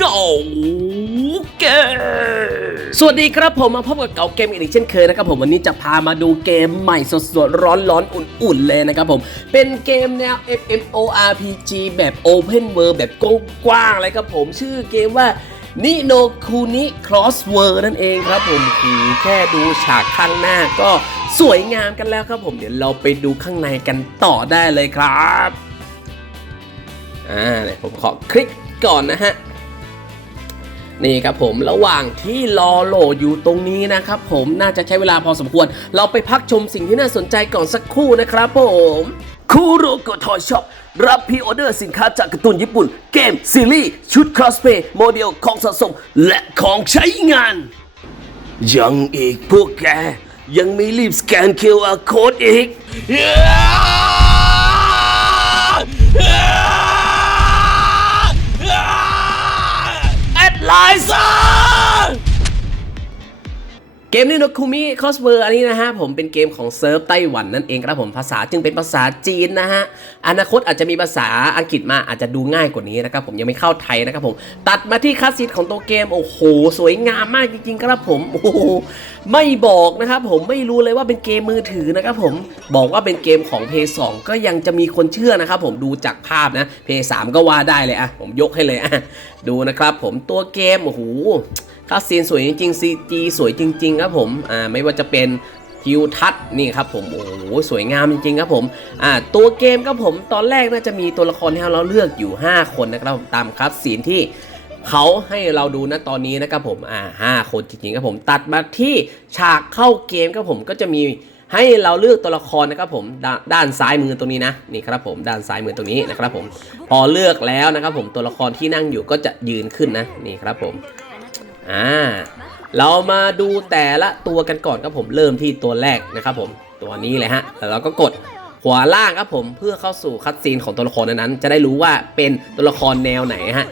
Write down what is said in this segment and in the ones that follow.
เก่าเกม สวัสดีครับผมมาพบกับเก่าเกมอีกเช่นเคยนะครับผมวันนี้จะพามาดูเกมใหม่สดๆร้อนๆอุ่นๆเลยนะครับผม เป็นเกมแนว MMORPG แบบ Open World แบบกว้างๆเลยครับผมชื่อเกมว่านิโนคูนิครอสเวอร์นั่นเองครับผมโอ้โหแค่ดูฉากข้างหน้าก็สวยงามกันแล้วครับผมเดี๋ยวเราไปดูข้างในกันต่อได้เลยครับ อ่าเดี๋ยวผมขอคลิกก่อนนะฮะ นี่ครับผมระหว่างที่รอโหลดอยู่ตรงนี้นะครับผมน่าจะใช้เวลาพอสมควร เราไปพักชมสิ่งที่น่าสนใจก่อนสักครู่นะครับผมคูโรโกทอยช็อปรับพรีออเดอร์สินค้าจากการ์ตูนญี่ปุ่น เกม ซีรีส์ ชุดคอสเพย์โมเดลของสะสม และของใช้งาน ยังอีกพวกแก ยังไม่รีบสแกน QR Code อีก Eliza! เกมนี้โนคุมิคอสเวอร์อันนี้นะฮะผมเป็นเกมของเซิร์ฟไต้หวันนั่นเองครับผมภาษาจึงเป็นภาษาจีนนะฮะอนาคตอาจจะมีภาษาอังกฤษมาอาจจะดูง่ายกว่านี้นะครับผมยังไม่เข้าไทยนะครับผมตัดมาที่คัสซีนของตัวเกมโอ้โหสวยงามมากจริงๆครับผมโอ้โหไม่บอกนะครับผมไม่รู้เลยว่าเป็นเกมมือถือนะครับผมบอกว่าเป็นเกมของ p 2ก็ยังจะมีคนเชื่อนะครับผมดูจากภาพนะ p 3ก็ว่าได้เลยอะผมยกให้เลยอะดูนะครับผมตัวเกมโอ้โห คาสซีนสวยจริงๆ CG สวยจริง ๆ ครับผมอ่าไม่ว่าจะเป็นทิวทัศน์นี่ครับผมโอ้โหสวยงามจริงๆครับผมอ่าตัวเกมครับผมตอนแรกน่าจะมีตัวละครที่เราเลือกอยู่ 5 คนนะครับผมตามคัสซีนที่เขาให้เราดูนะตอนนี้นะครับผมอ่าห้าคนจริงๆครับผมตัดมาที่ฉากเข้าเกมครับผมก็จะมีให้เราเลือกตัวละครนะครับผมดด้านซ้ายมือตรงนี้นะนี่ครับผมด้านซ้ายมือตรงนี้นะครับผมพอเลือกแล้วนะครับผมตัวละครที่นั่งอยู่ก็จะยืนขึ้นนะนี่ครับผม อ่าเรามาดูแต่ละตัวกันก่อนครับผมเริ่มที่ตัวแรกนะครับผมตัวนี้เลยฮะแล้วเราก็กดขวาล่างครับผมเพื่อเข้าสู่คัดซีนของตัวละครนั้นๆจะได้รู้ว่าเป็นตัวละครแนวไหนฮะ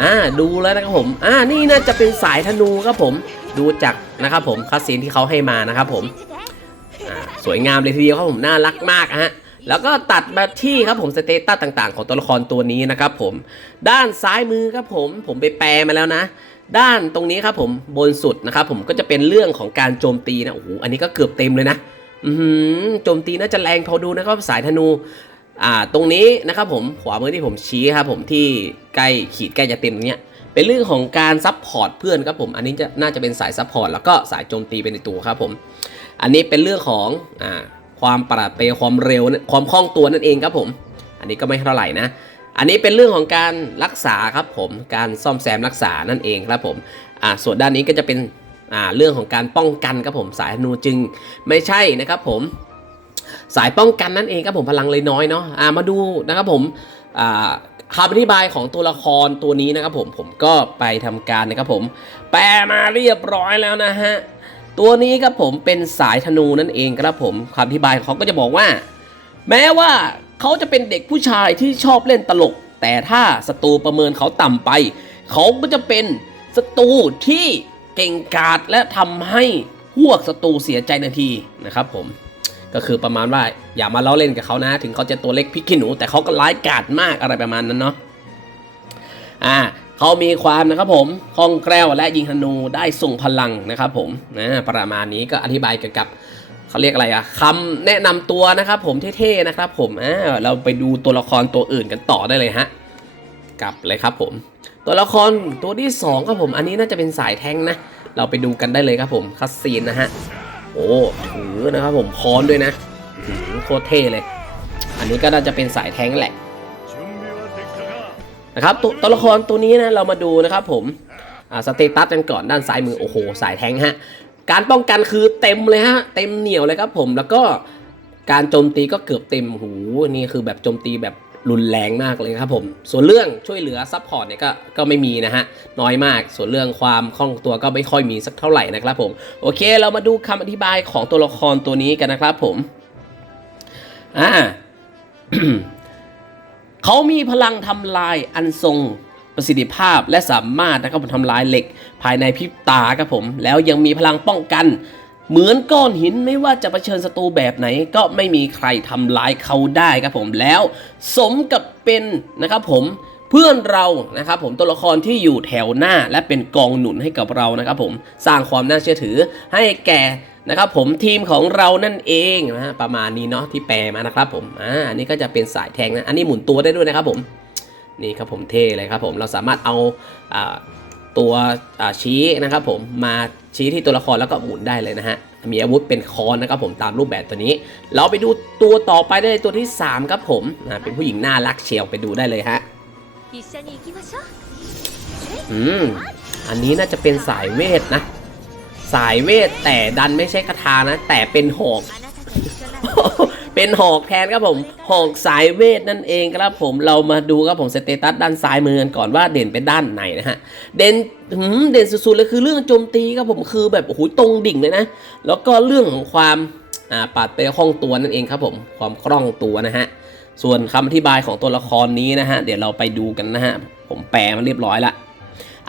อ่าดูแล้วนะครับผมอ่านี่น่าจะเป็นสายธนูครับผมดูจากนะครับผมคัสซีนที่เขาให้มานะครับผมอ่าสวยงามเลยทีเดียวครับผมน่ารักมากฮะแล้วก็ตัดมาที่ครับผมสเตตัสต่างๆ ของตัวละครตัวนี้นะครับผมด้านซ้ายมือครับผมผมไปแปลมาแล้วนะ ด้านตรงนี้ครับผมบนสุดนะครับผมก็จะเป็นเรื่องของการโจมตีนะโอ้โหอันนี้ก็เกือบเต็มเลยนะอืโจมตีน่าจะแรงพอดูนะครับสายธนูอ่าตรงนี้นะครับผมขวามือที่ผมชี้ครับผมที่ใกล้ขีดใกล้จะเต็มเนี้ยเป็นเรื่องของการซับพอร์ตเพื่อนครับผม อันนี้จะน่าจะเป็นสายซับพอร์ตแล้วก็สายโจมตีเป็นในตัวครับผม อันนี้เป็นเรื่องของอ่าความปราดเปรียวความเร็วความคล่องตัวนั่นเองครับผม อันนี้ก็ไม่เท่าไหร่นะ อันนี้เป็นเรื่องของการรักษาครับผม การซ่อมแซมรักษานั่นเองครับผมอ่าส่วนด้านนี้ก็จะเป็นอ่าเรื่องของการป้องกันครับผมสายธนูจึงไม่ใช่นะครับผม สายป้องกันนั่นเองครับผมพลังเลยน้อยเนาะอ่ามาดูนะครับผมอ่าคำอธิบายของตัวละครตัวนี้นะครับผมผมก็ไปทำการนะครับผม แปลมาเรียบร้อยแล้วนะฮะตัวนี้ครับผมเป็นสายธนูนั่นเองครับผมคำอธิบายเขาก็จะบอกว่า แม้ว่า เขาจะเป็นเด็กผู้ชายที่ชอบเล่นตลก แต่ถ้าศัตรูประเมินเขาต่ำไป เขาก็จะเป็นศัตรูที่เก่งกาจและทำให้พวกศัตรูเสียใจทันทีนะครับผมก็คือประมาณว่าอย่ามาเล้อเล่นกับเขานะ ถึงเขาจะตัวเล็กพริกขี้หนู แต่เขาก็ร้ายกาจมากอะไรประมาณนั้นเนาะอ่าเขามีความนะครับผมคล่องแคล่วและยิงธนูได้ส่งพลังนะครับผมนะประมาณนี้ก็อธิบายเกี่ยวกับ เขาเรียกอะไรอะคำแนะนำตัวนะครับ ผมเท่ๆนะครับ ผมอ่าเราไปดูตัวละครตัวอื่นกันต่อได้เลยฮะกลับเลยครับผม ตัวละครตัวที่สองครับผม อันนี้น่าจะเป็นสายแท้งนะ เราไปดูกันได้เลยครับผมคัสซีนนะฮะโอ้ถือนะครับผมค้อนด้วยนะอื้อโคตรเท่เลย อันนี้ก็น่าจะเป็นสายแท้งแหละนะครับตัวตัวละครตัวนี้นะเรามาดูนะครับผมอ่าสเตตัสกันก่อนด้านซ้ายมือโอ้โหสายแท้งฮะ การป้องกันคือเต็มเลยฮะ เต็มเหนียวเลยครับผมแล้วก็การโจมตีก็เกือบเต็มหูนี่คือแบบโจมตีแบบรุนแรงมากเลยครับผม ส่วนเรื่องช่วยเหลือซัพพอร์ตเนี่ยก็ก็ไม่มีนะฮะ น้อยมาก ส่วนเรื่องความคล่องตัวก็ไม่ค่อยมีสักเท่าไหร่นะครับผม โอเค เรามาดูคำอธิบายของตัวละครตัวนี้กันนะครับผม อ่าเขามีพลังทำลายอันทรง ประสิทธิภาพและสามารถนะครับผมทำลายเหล็กภายในพริบตาครับผม แล้วยังมีพลังป้องกัน เหมือนก้อนหินไม่ว่าจะเผชิญศัตรูแบบไหน ก็ไม่มีใครทำร้ายเขาได้ครับผมแล้ว สมกับเป็นนะครับผมเพื่อนเรานะครับผมตัวละครที่อยู่แถวหน้าและเป็นกองหนุนให้กับเรานะครับผมสร้างความน่าเชื่อถือให้แก่นะครับผมทีมของเรานั่นเองนะฮะประมาณนี้เนาะที่แปลมานะครับผมอ่าอันนี้ก็จะเป็นสายแทงนะอันนี้หมุนตัวได้ด้วยนะครับผม นี่ครับผมเท่เลยครับผมเราสามารถเอาตัวชี้นะครับผมมาชี้ที่ตัวละครแล้วก็หมุนได้เลยนะฮะมีอาวุธเป็นคอนนะครับผมตามรูปแบบตัวนี้ เราไปดูตัวต่อไปได้ตัวที่ 3 ครับผมนะเป็นผู้หญิงน่ารักเชียวไปดูได้เลยฮะอืมอันนี้น่าจะเป็นสายเวทนะ สายเวทแต่ดันไม่ใช่คาถานะ แต่เป็นหอก เป็นหอกแทนครับผมหอกสายเวทนั่นเองครับผมเรามาดูครับผมสเตตัสด้านซ้ายมือกันก่อนว่าเด่นเป็นด้านไหนนะฮะเด่นหืมเด่นสุดๆเลยคือเรื่องโจมตีครับผมคือแบบโอ้โหตรงดิ่งเลยนะ แล้วก็เรื่องของความอ่าปาดเปคล่องตัวนั่นเองครับผมความคล่องตัวนะฮะส่วนคำอธิบายของตัวละครนี้นะฮะเดี๋ยวเราไปดูกันนะฮะผมแปลมาเรียบร้อยละ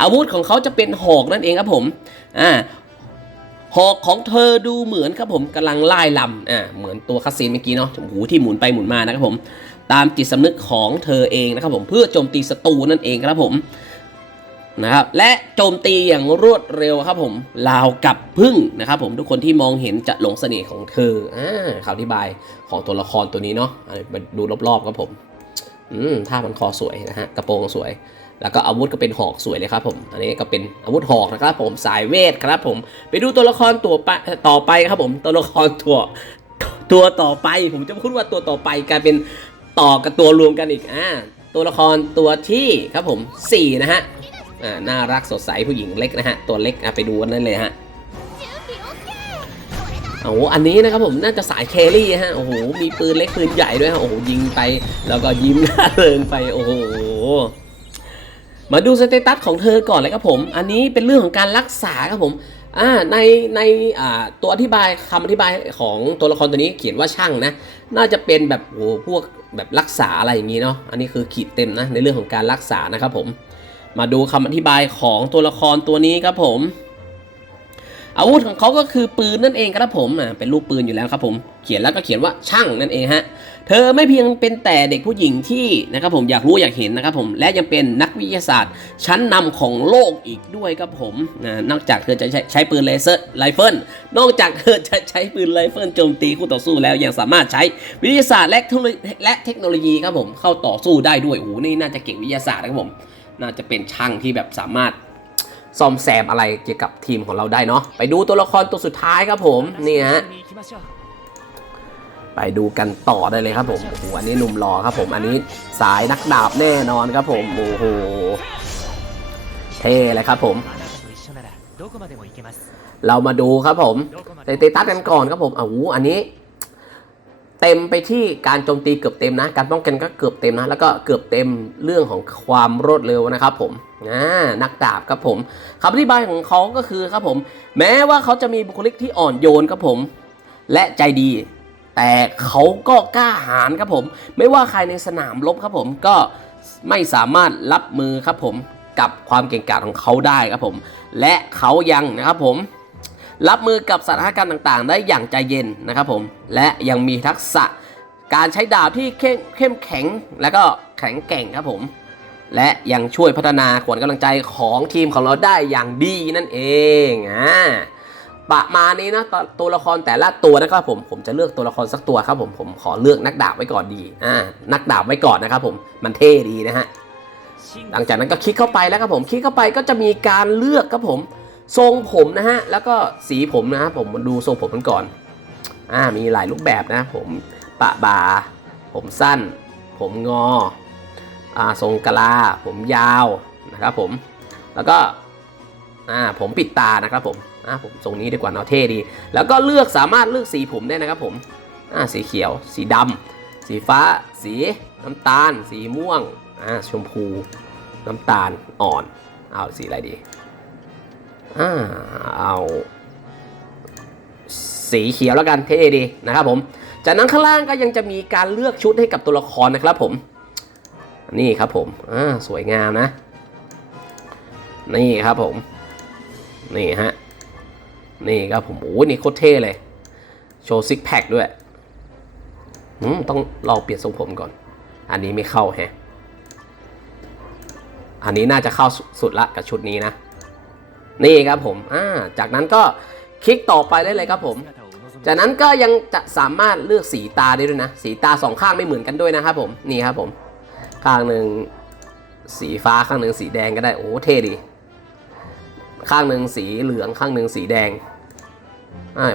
อาวุธของเขาจะเป็นหอกนั่นเองครับผมอ่า หอกของเธอดูเหมือนครับผมกำลังไล่ลำอ่าเหมือนตัวคัสซีนเมื่อกี้เนาะโอ้โหที่หมุนไปหมุนมานะครับผมตามจิตสำนึกของเธอเองนะครับผมเพื่อโจมตีศัตรูนั่นเองครับผมนะครับและโจมตีอย่างรวดเร็วครับผมราวกับพึ่งนะครับผมทุกคนที่มองเห็นจะหลงเสน่ห์ของเธออ่าคำอธิบายของตัวละครตัวนี้เนาะอะมาดูรอบๆครับผมอืมท่ามันคอสวยนะฮะกระโปรงสวย แล้วก็อาวุธก็เป็นหอกสวยเลยครับผมอันนี้ก็เป็นอาวุธหอกนะครับผมสายเวทครับผม ไปดูตัวละครตัวปต่อไปครับผมตัวละครตัวตัวต่อไป ผมจะพูดว่าตัวต่อไปกลายเป็นต่อกับตัวรวมกันอีกอ่าตัวละครตัวที่ครับผมสี่นะฮะอ่าน่ารักสดใสผู้หญิงเล็กนะฮะตัวเล็กอะไปดูกันได้เลยฮะโอ้โห อันนี้นะครับผมน่าจะสายแคลรี่ฮะ โอ้โห มีปืนเล็กปืนใหญ่ด้วยฮะ โอ้โห ยิงไป แล้วก็ยิ้มหน้าเริงไป โอ้โห มาดูสเตตัสของเธอก่อนเลยครับผม อันนี้เป็นเรื่องของการรักษาครับผมอ่าในในอ่าตัวอธิบายคำอธิบายของตัวละครตัวนี้เขียนว่าช่างนะ น่าจะเป็นแบบโหพวกแบบรักษาอะไรอย่างนี้เนาะ อันนี้คือขีดเต็มนะในเรื่องของการรักษานะครับผม มาดูคำอธิบายของตัวละครตัวนี้ครับผม อาวุธของเขาก็คือปืนนั่นเองครับผมเป็นรูปปืนอยู่แล้วครับผมเขียนแล้วก็เขียนว่าช่างนั่นเองฮะเธอไม่เพียงเป็นแต่เด็กผู้หญิงที่นะครับผมอยากรู้อยากเห็นนะครับผมและยังเป็นนักวิทยาศาสตร์ ชั้นนำของโลกอีกด้วยครับผมนอกจากเธอจะใช้ใช้ปืนเลเซอร์ไรเฟิลนอกจากเธอจะใช้ปืนไรเฟิลโจมตีคู่ต่อสู้แล้วยังสามารถใช้วิทยาศาสตร์และเทคโนโลยีและเทคโนโลยีครับผมเข้าต่อสู้ได้ด้วยโอ้โหนี่น่าจะเก่งวิทยาศาสตร์นะครับผมน่าจะเป็นช่างที่แบบสามารถ ซ่อมแซมอะไรเกี่ยวกับทีมของเราได้เนาะไปดูตัวละครตัวสุดท้ายครับผมนี่ฮะไปดูกันต่อได้เลยครับผมโอ้โหอันนี้หนุ่มหล่อครับผมอันนี้สายนักดาบแน่นอนครับผมโอ้โหเท่เลยครับผมเรามาดูครับผมเตตัสกันก่อนครับผมอ้าอันนี้ เต็มไปที่การโจมตีเกือบเต็มนะ การป้องกันก็เกือบเต็มนะ แล้วก็เกือบเต็มเรื่องของความรวดเร็วนะครับผมอ่านักดาบครับผมคำอธิบายของเขาก็คือครับผม แม้ว่าเขาจะมีบุคลิกที่อ่อนโยนครับผม และใจดี แต่เขาก็กล้าหาญครับผม ไม่ว่าใครในสนามรบครับผมก็ไม่สามารถรับมือครับผมกับความเก่งกาจของเขาได้ครับผม และเขายังนะครับผม รับมือกับสถานการณ์ต่างๆ ได้อย่างใจเย็นนะครับผมและยังมีทักษะการใช้ดาบที่เข้มเข้มแข็งและก็แข็งแกร่งครับผม และยังช่วยพัฒนาขวัญกำลังใจของทีมของเราได้อย่างดีนั่นเองอ่าประมาณนี้นะตตัวละครแต่ละตัวนะครับผมผมจะเลือกตัวละครสักตัวครับผมผมขอเลือกนักดาบไว้ก่อนดีอ่านักดาบไว้ก่อนนะครับผมมันเท่ดีนะฮะหลังจากนั้นก็คลิกเข้าไปแล้วครับผมคลิกเข้าไปก็จะมีการเลือกครับผม ทรงผมนะฮะ แล้วก็สีผมนะครับผมดูทรงผมกันก่อน อ่า มีหลายรูปแบบนะ ผมปะบา ผมสั้น ผมงอ อ่า ทรงกะลา ผมยาวนะครับผม แล้วก็ อ่า ผมปิดตานะครับผม อ่า ผมทรงนี้ดีกว่าเนาะเท่ดี แล้วก็เลือกสามารถเลือกสีผมได้นะครับผม อ่า สีเขียว สีดำสีฟ้า สีน้ำตาล สีม่วง อ่า ชมพู น้ำตาลอ่อน เอาสีอะไรดี อ่าเอาสีเขียวแล้วกันเท่ดีนะครับผมจากนั้นข้างล่างก็ยังจะมีการเลือกชุดให้กับตัวละครนะครับผม นี่ครับผมอ่าสวยงามนะ นี่ครับผม นี่ฮะ นี่ครับผมโอ้ยนี่โคตรเท่เลย โชว์ซิกแพคด้วยอืมต้องลองเปลี่ยนทรงผมก่อน อันนี้ไม่เข้าแฮะ อันนี้น่าจะเข้าสุดละกับชุดนี้นะ นี่ครับผมาจากนั้นก็คลิกต่อไปได้เลยครับผม จากนั้นก็ยังจะสามารถเลือกสีตาได้ด้วยนะ สีตาสองข้างไม่เหมือนกันด้วยนะครับผม นี่ครับผม ข้างหนึ่งสีฟ้าข้างหนึ่งสีแดงก็ได้ โอ้เท่ดี ข้างหนึ่งสีเหลืองข้างหนึ่งสีแดง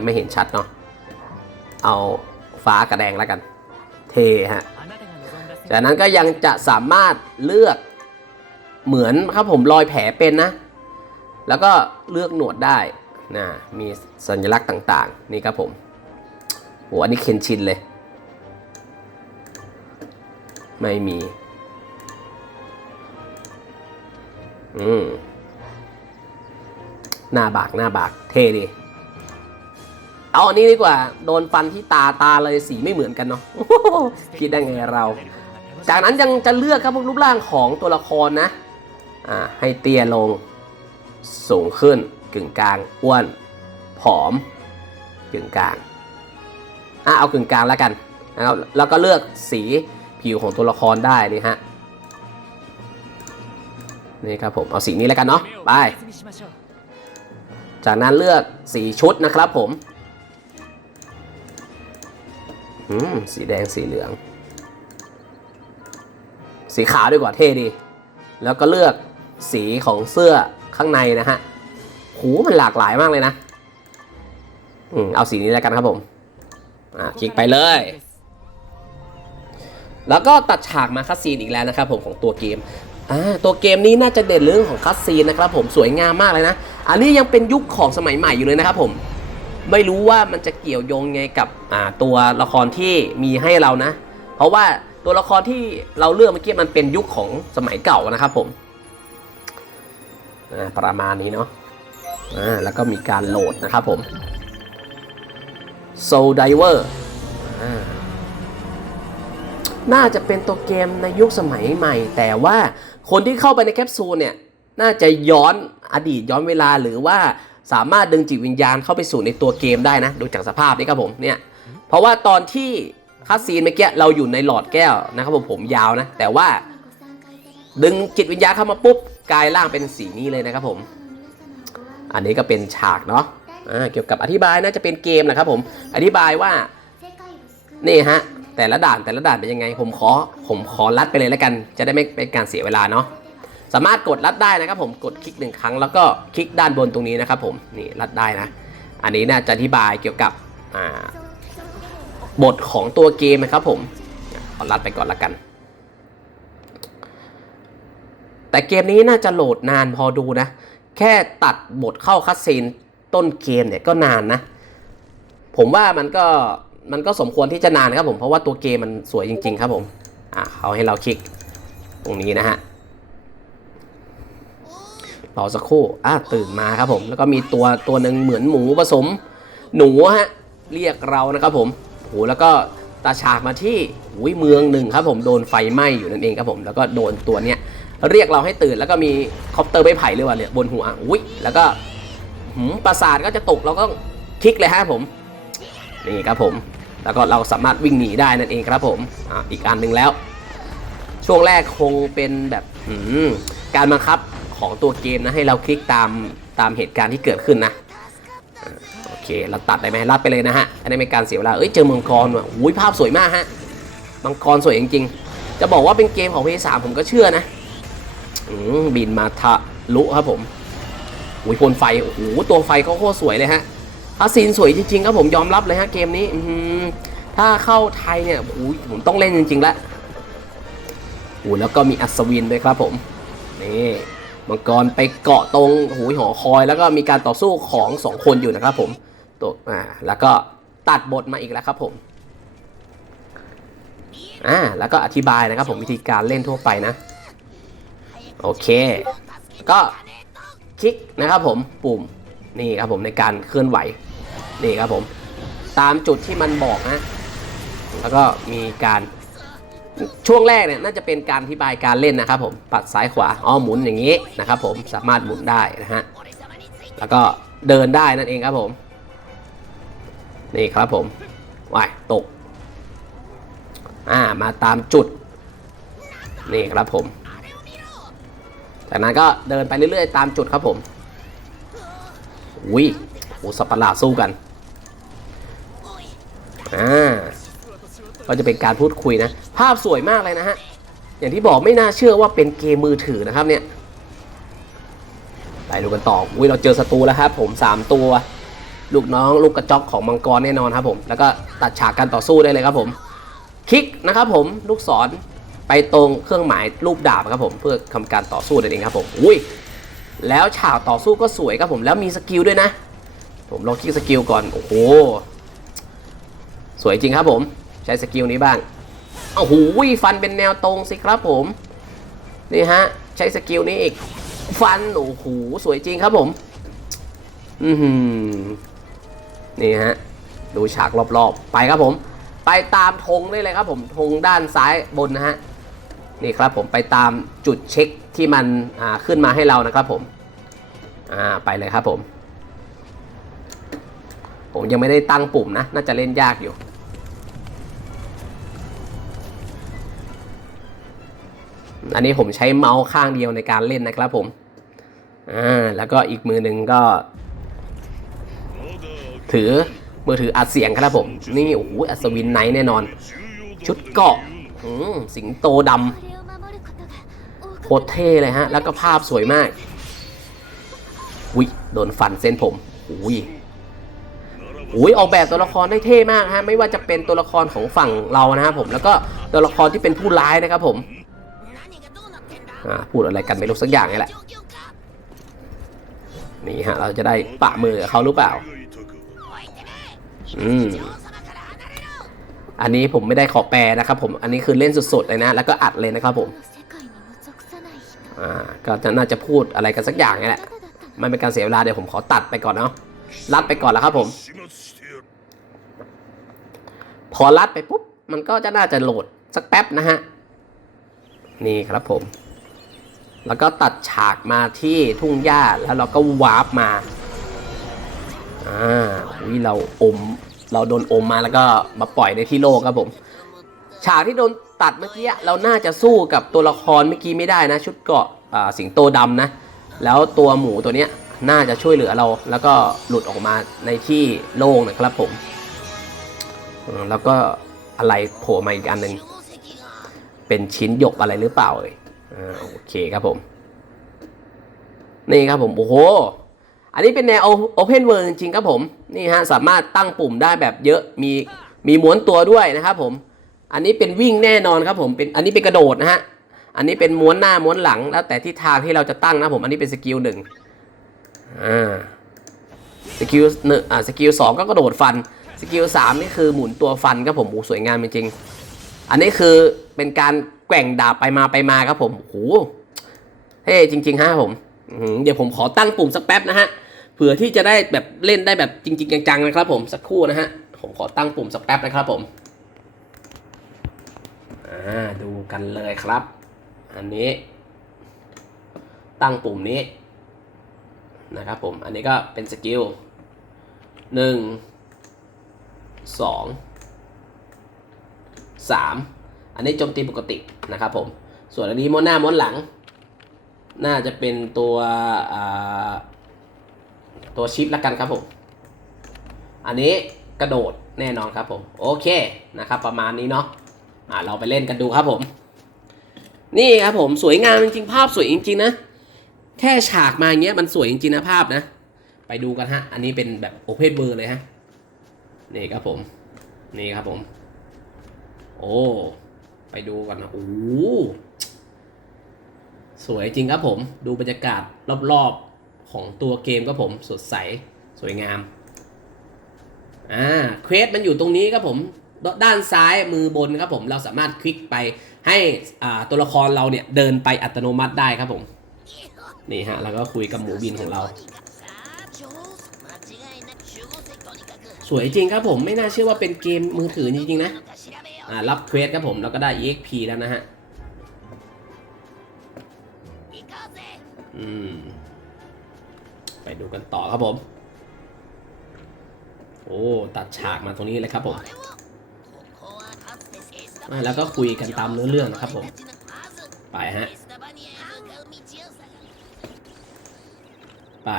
ไม่เห็นชัดเนาะ เอาฟ้ากับแดงแล้วกัน เทฮะ จากนั้นก็ยังจะสามารถเลือกเหมือนครับผมรอยแผลเป็นนะ แล้วก็เลือกหนวดได้นะมีสัญลักษณ์ต่างๆ นี่ครับผมโหอันนี้เคนชินเลย ไม่มี อืม หน้าบากหน้าบาก เท่ดี เอาอันนี้ดีกว่า โดนฟันที่ตาตาเลยสีไม่เหมือนกันเนาะคิดได้ไงเรา จากนั้นยังจะเลือกครับรูปร่างของตัวละครนะ อ่า ให้เตี้ยลง สูงขึ้นกึ่งกลางอ้วนผอมกึ่งกลางอะเอากึ่งกลางแล้วกันนะครับแล้วก็เลือกสีผิวของตัวละครได้นี่ฮะนี่ครับผมเอาสีนี้แล้วกันเนาะไป จากนั้นเลือกสีชุดนะครับผมอืมสีแดงสีเหลือง สีขาวดีกว่าเท่ดี แล้วก็เลือกสีของเสื้อ ข้างในนะฮะหูมันหลากหลายมากเลยนะอืมเอาสีนี้แล้วกันครับผม อ่าคลิกไปเลย แล้วก็ตัดฉากมาคัสซีนอีกแล้วนะครับผมของตัวเกมอ่าตัวเกมนี้น่าจะเด่นเรื่องของคัสซีนนะครับผมสวยงามมากเลยนะ อันนี้ยังเป็นยุคของสมัยใหม่อยู่เลยนะครับผม ไม่รู้ว่ามันจะเกี่ยวโยงไงกับอ่าตัวละครที่มีให้เรานะ เพราะว่าตัวละครที่เราเลือกเมื่อกี้มันเป็นยุคของสมัยเก่านะครับผม ประมาณนี้เนาะแล้วก็มีการโหลดนะครับผม Soul Diver น่าจะเป็นตัวเกมในยุคสมัยใหม่ แต่ว่าคนที่เข้าไปในแคปซูลเนี่ย น่าจะย้อนอดีตย้อนเวลาหรือว่าสามารถดึงจิตวิญญาณเข้าไปสู่ในตัวเกมได้นะ ดูจากสภาพนี้ครับผมเนี่ย เพราะว่าตอนที่คัสซีนเมื่อกี้เราอยู่ในหลอดแก้วนะครับผมผมยาวนะ แต่ว่า ดึงจิตวิญญาณเข้ามาปุ๊บกลายร่างเป็นสีนี้เลยนะครับผม อันนี้ก็เป็นฉากเนาะอ่าเกี่ยวกับอธิบายน่าจะเป็นเกมนะครับผม อธิบายว่านี่ฮะแต่ละด่านแต่ละด่านเป็นยังไง ผมขอผมขอรัดไปเลยแล้วกัน จะได้ไม่เป็นการเสียเวลาเนาะสามารถกดรัดได้นะครับผมกดคลิกหนึ่งครั้งแล้วก็คลิกด้านบนตรงนี้นะครับผมนี่รัดได้นะ อันนี้น่าจะอธิบายเกี่ยวกับบทของตัวเกมนะครับผมขอรัดไปก่อนละกัน แต่เกมนี้น่าจะโหลดนานพอดูนะ แค่ตัดบทเข้าคัดซีนต้นเกมเนี่ยก็นานนะ ผมว่ามันก็มันก็สมควรที่จะนานครับผม เพราะว่าตัวเกมมันสวยจริง ๆ ครับผม อ่าเขาให้เราคลิก ตรงนี้นะฮะรอสักครู่อะตื่นมาครับผม แล้วก็มีตัวตัวหนึ่งเหมือนหมูผสม หนูฮะ เรียกเรานะครับผมโหแล้วก็ตาฉากมาที่หุยเมืองหนึ่งครับผม โดนไฟไหม้อยู่นั่นเองครับผม แล้วก็โดนตัวเนี้ย เรียกเราให้ตื่นแล้วก็มีคอปเตอร์ไม้ไผ่เลยว่ะเนี่ยบนหัวอุ้ยแล้วก็หืมประสาทก็จะตกเราก็คลิกเลยฮะผมนี่ครับผมแล้วก็เราสามารถวิ่งหนีได้นั่นเองครับผมอะอีกอันหนึ่งแล้ว ช่วงแรกคงเป็นแบบหืมการบังคับของตัวเกมนะให้เราคลิกตามตามเหตุการณ์ที่เกิดขึ้นนะโอเคเราตัดได้ไหมรับไปเลยนะฮะอันนี้เป็นการเสียเวลาเอ้ยเจอมังกรว่ะอุ้ยภาพสวยมากฮะมังกรสวยจริงๆจะบอกว่าเป็นเกมของ PS3 ผมก็เชื่อนะ บินมาทะลุครับผมอุ้ยพ่นไฟ โอ้โห ตัวไฟเขาโคตรสวยเลยฮะอาซีนสวยจริงๆครับผมยอมรับเลยฮะเกมนี้อืถ้าเข้าไทยเนี่ยโอ้ยผมต้องเล่นจริงๆแล้วโอ้แล้วก็มีอัศวินด้วยครับผม นี่มังกรไปเกาะตรงหูยหอคอย แล้วก็มีการต่อสู้ของสองคนอยู่นะครับผมตัวอ่าแล้วก็ตัดบทมาอีกแล้วครับผมอ่าแล้วก็อธิบายนะครับผมวิธีการเล่นทั่วไปนะ โอเค ก็คลิกนะครับผมปุ่มนี่ครับผมในการเคลื่อนไหวนี่ครับผมตามจุดที่มันบอกนะ แล้วก็มีการช่วงแรกเนี่ยน่าจะเป็นการอธิบายการเล่นนะครับผมปัดซ้ายขวาอ๋อหมุนอย่างนี้นะครับผมสามารถหมุนได้นะฮะแล้วก็เดินได้นั่นเองครับผม นี่ครับผมว่ายตกอ่ามาตามจุด นี่ครับผม จากนั้นก็เดินไปเรื่อยๆ ตามจุดครับผมอุ้ยโอ้สัตว์ประหลาดสู้กันอ่าก็จะเป็นการพูดคุยนะ ภาพสวยมากเลยนะฮะ อย่างที่บอกไม่น่าเชื่อว่าเป็นเกมมือถือนะครับเนี่ยไปดูกันต่ออุ้ยเราเจอศัตรูแล้วครับผม 3 ตัว ลูกน้องลูกกระจอกของมังกรแน่นอนครับผม แล้วก็ตัดฉากการต่อสู้ได้เลยครับผม คลิกนะครับผม ลูกศร ไปตรงเครื่องหมายรูปดาบครับผมเพื่อทำการต่อสู้นั่นเองครับผมอุ้ยแล้วฉากต่อสู้ก็สวยครับผมแล้วมีสกิลด้วยนะ ผมลองคลิกสกิลก่อนโอ้โหสวยจริงครับผมใช้สกิลนี้บ้างโอ้โหฟันเป็นแนวตรงสิครับผมนี่ฮะใช้สกิลนี้อีกฟันโอ้โหสวยจริงครับผมอือหือนี่ฮะดูฉากรอบๆ ไปครับผม ไปตามธงได้เลยครับผมธงด้านซ้ายบนนะฮะ นี่ครับผมไปตามจุดเช็คที่มันขึ้นมาให้เรานะครับผมไปเลยครับผม ผมยังไม่ได้ตั้งปุ่มนะ น่าจะเล่นยากอยู่ อันนี้ผมใช้เมาส์ข้างเดียวในการเล่นนะครับผมอ่าแล้วก็อีกมือหนึ่งก็ถือมือถืออัดเสียงครับผม นี่โอ้โหอัศวินไนท์แน่นอน ชุดเกาะ สิงโตดำโคตรเท่เลยฮะ แล้วก็ภาพสวยมากอุ้ยโดนฟันเส้นผมอุ้ยอุ้ยออกแบบตัวละครได้เท่มากฮะ ไม่ว่าจะเป็นตัวละครของฝั่งเรานะครับผม แล้วก็ตัวละครที่เป็นผู้ร้ายนะครับผมพูดอะไรกันไม่รู้สักอย่างนี่แหละ นี่ฮะ เราจะได้ปะมือเขาหรือเปล่า อืม อันนี้ผมไม่ได้ขอแปลนะครับผม อันนี้คือเล่นสดๆเลยนะ แล้วก็อัดเลยนะครับผม อ่า ก็จะน่าจะพูดอะไรกันสักอย่างนี่แหละ มันเป็นการเสียเวลาเดี๋ยวผมขอตัดไปก่อนเนาะ รัดไปก่อนแล้วครับผม พอรัดไปปุ๊บ มันก็จะน่าจะโหลดสักแป๊บนะฮะ นี่ครับผม แล้วก็ตัดฉากมาที่ทุ่งหญ้าแล้วเราก็วาร์ปมา อ่าวิเราอม เราโดนอมมาแล้วก็มาปล่อยในที่โลกครับผม ฉากที่โดนตัดเมื่อกี้เราน่าจะสู้กับตัวละครเมื่อกี้ไม่ได้นะ ชุดเกาะสิงโตดำนะ แล้วตัวหมูตัวเนี้ยน่าจะช่วยเหลือเรา แล้วก็หลุดออกมาในที่โล่งนะครับผม แล้วก็อะไรโผล่มาอีกอันหนึ่งเป็นชิ้นหยกอะไรหรือเปล่าเอ่ยโอเคครับผม นี่ครับผม โอ้โห อันนี้เป็นแนว Open World จริงๆครับผม นี่ฮะสามารถตั้งปุ่มได้แบบเยอะ มีมีม้วนตัวด้วยนะครับผม อันนี้เป็นวิ่งแน่นอนครับผมเป็นอันนี้เป็นกระโดดนะฮะ อันนี้เป็นม้วนหน้าม้วนหลังแล้วแต่ทิศทางที่เราจะตั้งนะผม อันนี้เป็นสกิลหนึ่งอ่าสกิลหนึ่งอ่าสกิลสองก็กระโดดฟัน สกิลสามนี่คือหมุนตัวฟันครับผมโอ้สวยงามจริงๆ อันนี้คือเป็นการแกว่งดาบไปมาไปมาครับผมโอ้โหเท่จริงๆฮะผม เดี๋ยวผมขอตั้งปุ่มสักแป๊บนะฮะ เผื่อที่จะได้แบบเล่นได้แบบจริง ๆ จังๆนะครับ ผมสักครู่นะฮะ ผมขอตั้งปุ่มสักแป๊บนะครับ ผม อ่าดูกันเลยครับ อันนี้ ตั้งปุ่มนี้นะครับผม อันนี้ก็เป็นสกิลหนึ่งสองสามอันนี้โจมตีปกตินะครับผม ส่วนอันนี้ม้วนหน้าม้วนหลัง น่าจะเป็นตัวตัวชิปละกันครับผม อันนี้กระโดดแน่นอนครับผม โอเคนะครับ ประมาณนี้เนาะอ่าเราไปเล่นกันดูครับผม นี่ครับผมสวยงามจริงๆภาพสวยจริงๆนะแค่ฉากมาอย่างเงี้ยมันสวยจริงๆนะภาพนะ ไปดูกันฮะ อันนี้เป็นแบบโอเพนเบอร์เลยฮะ นี่ครับผม นี่ครับผม โอ้ ไปดูกันนะโอ้ สวยจริงครับผม ดูบรรยากาศรอบๆของตัวเกมครับผม สดใส สวยงาม อ่า เควสมันอยู่ตรงนี้ครับผม ด้านซ้ายมือบนครับผม เราสามารถคลิกไปให้อ่าตัวละครเราเนี่ยเดินไปอัตโนมัติได้ครับผม นี่ฮะ แล้วก็คุยกับหมูบินของเรา สวยจริงครับผม ไม่น่าเชื่อว่าเป็นเกมมือถือจริงๆนะ อ่า รับเควสครับผม แล้วก็ได้ EXP แล้วนะฮะ ไปดูกันต่อครับผม โอ้ ตัดฉากมาตรงนี้เลยครับผมแล้วก็คุยกันตามเนื้อเรื่องนะครับผม ไปฮะ ไป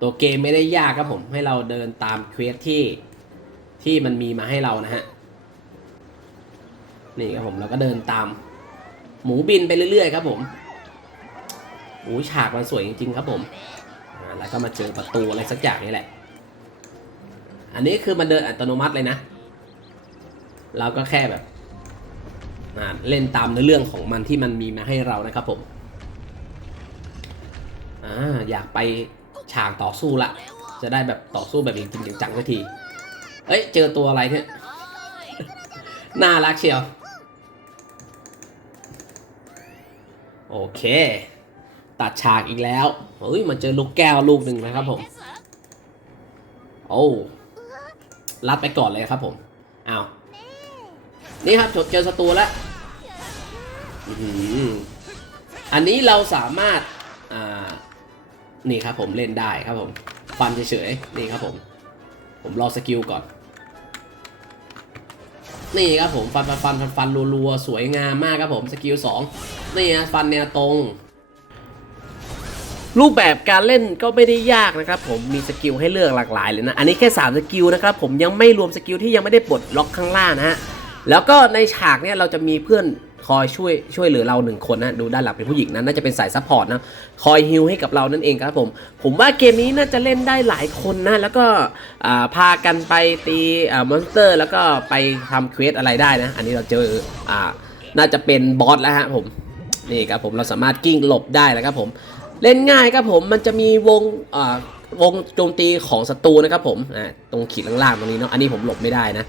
ตัวเกมไม่ได้ยากครับผม ให้เราเดินตามเควสที่ที่มันมีมาให้เรานะฮะ นี่ครับผมเราก็เดินตาม หมูบินไปเรื่อยๆครับผม อ้ฉากมันสวยจริง ๆ ครับผม แล้วก็มาเจอประตูอะไรสักอย่างนี่แหละ อันนี้คือมันเดินอัตโนมัติเลยนะ เราก็แค่แบบเล่นตามในเรื่องของมันที่มันมีมาให้เรานะครับผมออยากไปฉากต่อสู้ละ จะได้แบบต่อสู้แบบจริงจังๆสักที เอ้ย เจอตัวอะไรเนี่ย น่ารักเชียว โอเค ตัดฉากอีกแล้วเฮ้ยมาเจอลูกแก้วลูกหนึ่งนะครับผม โอ้รัดไปก่อนเลยครับผมอ้าวนี่ครับเจอศัตรูแล้วอืมอันนี้เราสามารถอ่านี่ครับผมเล่นได้ครับผมฟันเฉยๆนี่ครับผม ผมรอสกิลก่อน นี่ครับผมฟันฟันฟันฟันฟันรัวๆสวยงามมากครับผมสกิลสองนี่นะฟันแนวตรง รูปแบบการเล่นก็ไม่ได้ยากนะครับผมมีสกิลให้เลือกหลากหลายเลยนะ อันนี้แค่ 3 สกิลนะครับผมยังไม่รวมสกิลที่ยังไม่ได้ปลดล็อกข้างล่างนะฮะแล้วก็ในฉากเนี่ยเราจะมีเพื่อนคอยช่วยช่วยเหลือเราหนึ่งคนนะดูด้านหลังเป็นผู้หญิงนะน่าจะเป็นสายซัพพอร์ตนะคอยฮิลให้กับเรานั่นเองครับผม ผมว่าเกมนี้น่าจะเล่นได้หลายคนนะ แล้วก็พากันไปตีอมอนสเตอร์ แล้วก็ไปทำเควสอะไรได้นะ อันนี้เราเจออ่าน่าจะเป็นบอสแล้วฮะผมนี่ครับผมเราสามารถกิ้งหลบได้แล้วครับผม เล่นง่ายครับผมมันจะมีวงอ่าวงโจมตีของศัตรูนะครับผมอ่าตรงขีดล่างๆตรงนี้เนาะอันนี้ผมหลบไม่ได้นะ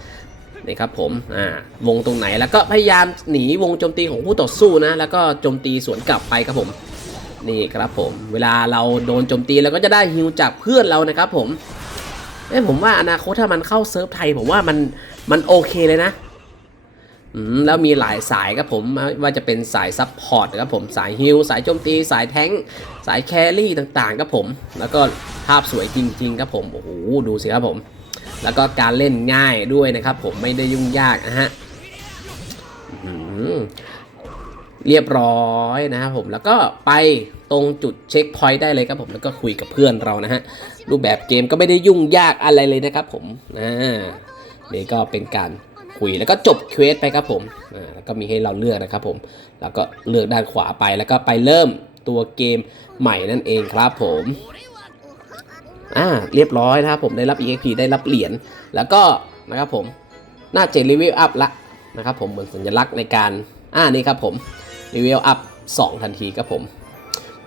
นี่ครับผมอ่าวงตรงไหนแล้วก็พยายามหนีวงโจมตีของผู้ต่อสู้นะ แล้วก็โจมตีสวนกลับไปครับผม นี่ครับผม เวลาเราโดนโจมตีเราก็จะได้ฮิวจากเพื่อนเรานะครับผมเอ้ผมว่าอนาคตถ้ามันเข้าเซิร์ฟไทยผมว่ามันมันโอเคเลยนะ แล้วมีหลายสายครับผมว่าจะเป็นสายซับพอร์ตครับผมสายฮิลสายโจมตี สายแท้งสายแครี่ต่างๆครับผม แล้วก็ภาพสวยจริงๆครับผมโอ้โหดูสิครับผม แล้วก็การเล่นง่ายด้วยนะครับผมไม่ได้ยุ่งยากนะฮะเรียบร้อยนะครับผมแล้วก็ไปตรงจุดเช็คพอยต์ได้เลยครับผมแล้วก็คุยกับเพื่อนเรานะฮะรูปแบบเกมก็ไม่ได้ยุ่งยากอะไรเลยนะครับผมอ่านี่ก็เป็นการ คุยแล้วก็จบเควสไปครับผมแล้วก็มีให้เราเลือกนะครับผมแล้วก็เลือกด้านขวาไปแล้วก็ไปเริ่มตัวเกมใหม่นั่นเองครับผมอ่าเรียบร้อยนะครับผมได้รับ EXP ได้รับเหรียญแล้วก็นะครับผมน่าจะรีวิวอัพละนะครับผมเหมือนสัญลักษณ์ในการอ่านี่ครับผมรีวิวอัพ2ทันทีครับผม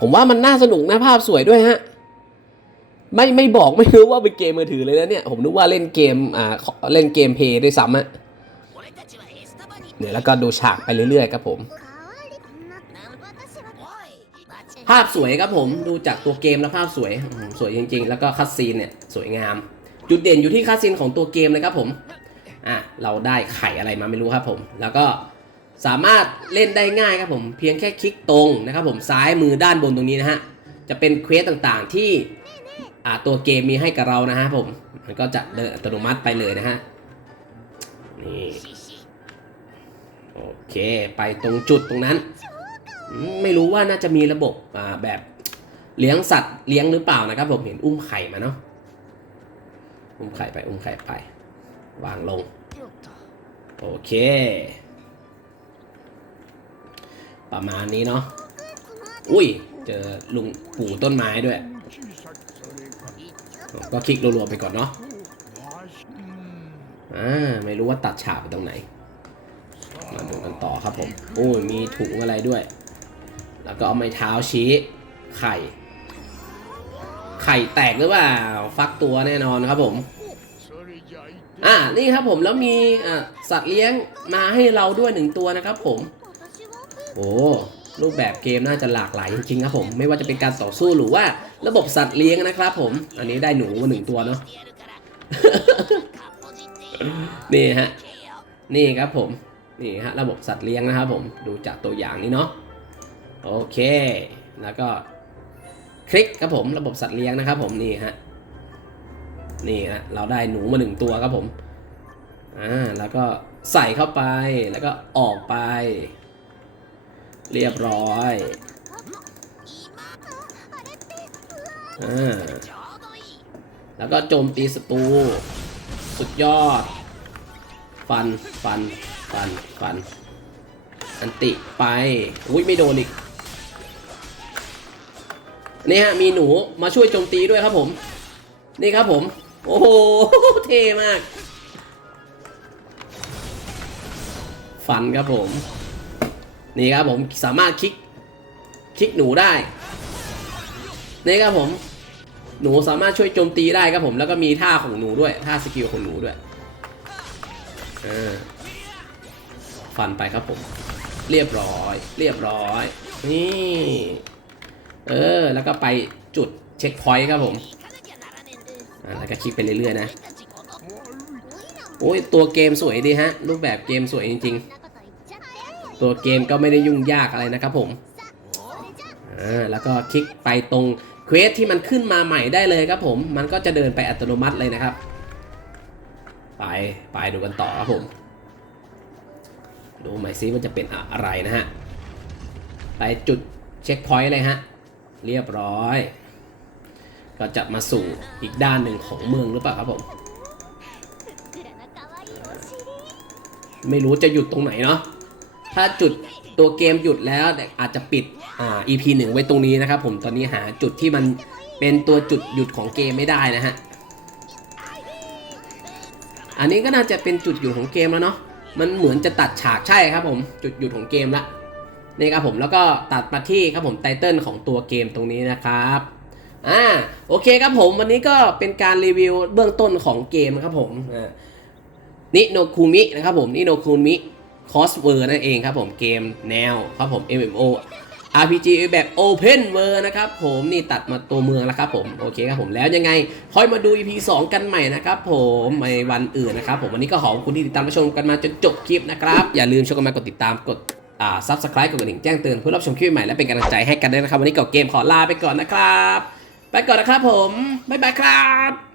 ผมว่ามันน่าสนุกนะภาพสวยด้วยฮะไม่ไม่บอกไม่รู้ว่าเป็นเกมมือถือเลยนะเนี่ย ผมนึกว่าเล่นเกมอ่าเล่นเกมเพย์ด้วยซ้ำอะ เนี่ยวแล้วก็ดูฉากไปเรื่อยๆครับผม ภาพสวยครับผมดูจากตัวเกมแล้วภาพสวยอื้อหือสวยจริง ๆ แล้วก็คัสซีนเนี่ยสวยงาม จุดเด่นอยู่ที่คัสซีนของตัวเกมเลยครับผมอะเราได้ไข่อะไรมาไม่รู้ครับผม แล้วก็สามารถเล่นได้ง่ายครับผมเพียงแค่คลิกตรงนะครับผมซ้ายมือด้านบนตรงนี้นะฮะจะเป็นเควสต่างๆที่อ่าตัวเกมมีให้กับเรานะฮะผมมันก็จะเดินอัตโนมัติไปเลยนะฮะนี่ โอเค ไปตรงจุดตรงนั้น ไม่รู้ว่าน่าจะมีระบบแบบเลี้ยงสัตว์เลี้ยงหรือเปล่านะครับ ผมเห็นอุ้มไข่มาเนาะอุ้มไข่ไปอุ้มไข่ไป วางลง โอเค ประมาณนี้เนาะอุ้ย เจอลุงปู่ต้นไม้ด้วย ก็คลิกรัวๆไปก่อนเนาะอ่าไม่รู้ว่าตัดฉากไปตรงไหน ต่อครับผมโอ้ยมีถุงอะไรด้วย แล้วก็เอาไม้เท้าชี้ ไข่ ไข่แตกหรือเปล่า ฟักตัวแน่นอนครับผมอ่านี่ครับผมแล้วมีสัตว์เลี้ยงมาให้เราด้วยหนึ่งตัวนะครับผม โอ้รูปแบบเกมน่าจะหลากหลายจริงๆครับผม ไม่ว่าจะเป็นการต่อสู้หรือว่าระบบสัตว์เลี้ยงนะครับผม อันนี้ได้หนูมาหนึ่งตัวเนาะนี่ฮะ นี่ครับผม นี่ฮะระบบสัตว์เลี้ยงนะครับผมดูจากตัวอย่างนี้เนาะโอเค แล้วก็คลิกครับผมระบบสัตว์เลี้ยงนะครับผมนี่ฮะนี่ฮะเราได้หนูมาหนึ่งตัวครับผมอ่าแล้วก็ใส่เข้าไปแล้วก็ออกไป เรียบร้อยอ่าแล้วก็โจมตีศัตรูสุดยอด ฟัน ฟัน ฟันฟัน อันติไป อุ้ยไม่โดนอีก นี่ฮะ มีหนูมาช่วยโจมตีด้วยครับผม นี่ครับผม โอ้โห เท่มาก ฟันครับผม นี่ครับผมสามารถคลิก คลิกหนูได้ นี่ครับผม หนูสามารถช่วยโจมตีได้ครับผม แล้วก็มีท่าของหนูด้วย ท่าสกิลของหนูด้วยอ่า ฟันไปครับผม เรียบร้อย เรียบร้อย นี่ เออ แล้วก็ไปจุดเช็คพอยต์ครับผมแล้วก็คลิกไปเรื่อยๆนะ โอ้ย ตัวเกมสวยดีฮะ รูปแบบเกมสวยจริง ๆ ตัวเกมก็ไม่ได้ยุ่งยากอะไรนะครับผม อ่า แล้วก็คลิกไปตรงเควสที่มันขึ้นมาใหม่ได้เลยครับผม มันก็จะเดินไปอัตโนมัติเลยนะครับ ไป ไปดูกันต่อครับผม ดูใหม่ซิมันจะเป็นอะไรนะฮะไปจุดเช็คพอยต์เลยฮะ เรียบร้อย ก็จะมาสู่อีกด้านหนึ่งของเมืองหรือเปล่าครับผม ไม่รู้จะหยุดตรงไหนเนาะถ้าจุดตัวเกมหยุดแล้วอาจจะปิดอ่า EP หนึ่งไว้ตรงนี้นะครับผมตอนนี้หาจุดที่มันเป็นตัวจุดหยุดของเกมไม่ได้นะฮะอันนี้ก็น่าจะเป็นจุดหยุดของเกมแล้วเนาะ มันเหมือนจะตัดฉากใช่ครับผม จุดหยุดของเกมละนี่ครับผมแล้วก็ตัดมาที่ครับผมไตเติลของตัวเกมตรงนี้นะครับอ่าโอเคครับผมวันนี้ก็เป็นการรีวิวเบื้องต้นของเกมนะครับผมอ่านิโนคุมินะครับผมนิโนคุมิคอสเวอร์นั่นเองครับผมเกมแนวครับผม MMO RPG แบบ Open World นะครับผมนี่ตัดมาตัวเมืองแล้วครับผมโอเคครับผมแล้วยังไงค่อยมาดู EP 2 กันใหม่นะครับผมในวันอื่นนะครับผมวันนี้ก็ขอบคุณที่ติดตามรับชมกันมาจนจบคลิปนะครับอย่าลืมช่วยกันมากดติดตามกดอ่า Subscribe กดกระดิ่งแจ้งเตือนเพื่อรับชมคลิปใหม่และเป็นกำลังใจให้กันด้วยนะครับ วันนี้ก็เกมขอลาไปก่อนนะครับ ไปก่อนนะครับผมบ๊ายบายครับ